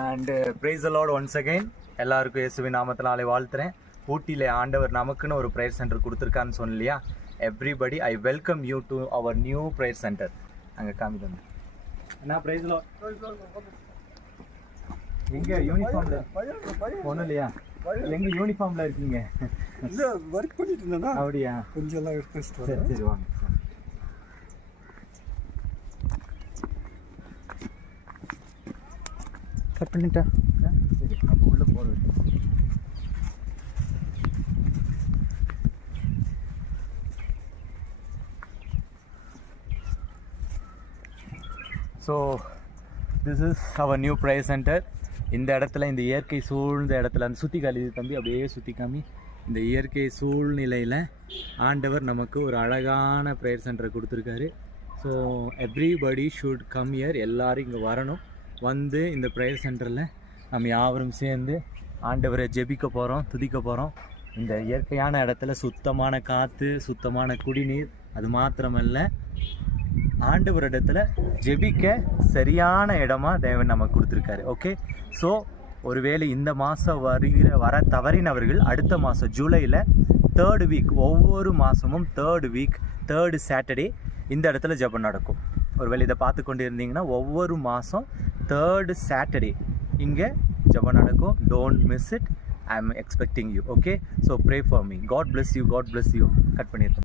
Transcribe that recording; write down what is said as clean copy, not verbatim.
And praise the lord once again. எல்லாருக்கும் இயேசுவின் நாமத்தினாலே வாழ்த்துறேன். ஊட்டியில் ஆண்டவர் நமக்குன்னு ஒரு ப்ரேயர் சென்டர் கொடுத்துருக்கான்னு சொன்னலையா? Everybody I welcome you to our new prayer centre. அங்கே காமிக்கணும் என்ன ப்ரைஸ் லார்ட். எங்கே யூனிஃபார்மில் ஒன்றும் இல்லையா? எங்கே யூனிஃபார்மில் இருக்கீங்க? இல்லை, ஒர்க் பண்ணிட்டு இருந்தேன்னா. அப்படியா? கொஞ்சம் எல்லாம் எடுத்து சரி சரி வாங்க. கட் பண்ணிட்டேன். சரி நம்ம உள்ளே போகிறது. So this is our new prayer centre. இந்த இடத்துல, இந்த இயற்கை சூழ்ந்த இடத்துல அந்த சுற்றி காலி தம்பி அப்படியே சுற்றி காமி. இந்த இயற்கை சூழ்நிலையில் ஆண்டவர் நமக்கு ஒரு அழகான ப்ரேயர் சென்டரை கொடுத்துருக்காரு. So everybody should come year. எல்லோரும் இங்கே வரணும். வந்து இந்த ப்ரேயர் சென்டரில் நம்ம யாவரும் சேர்ந்து ஆண்டவரை ஜெபிக்க போகிறோம், துதிக்க போகிறோம். இந்த இயற்கையான இடத்துல சுத்தமான காற்று, சுத்தமான குடிநீர், அது மாத்திரமல்ல ஆண்டவரிடத்துல ஜெபிக்க சரியான இடமா தேவன் நமக்கு கொடுத்துருக்காரு. ஓகே, ஸோ ஒருவேளை இந்த மாதம் வர தவறினவர்கள் அடுத்த மாதம் ஜூலையில் 3rd வீக், ஒவ்வொரு மாதமும் 3rd வீக் 3rd சாட்டர்டே இந்த இடத்துல ஜெபம் நடக்கும். ஒருவேளை இதை பார்த்து கொண்டு இருந்தீங்கன்னா ஒவ்வொரு மாதம் 3rd சாட்டர்டே இங்கே ஜெபம் நடக்கும். Don't miss it. I am expecting you. Okay, so pray for me. God bless you. God bless you. Cut பண்ணியிருக்கேன்.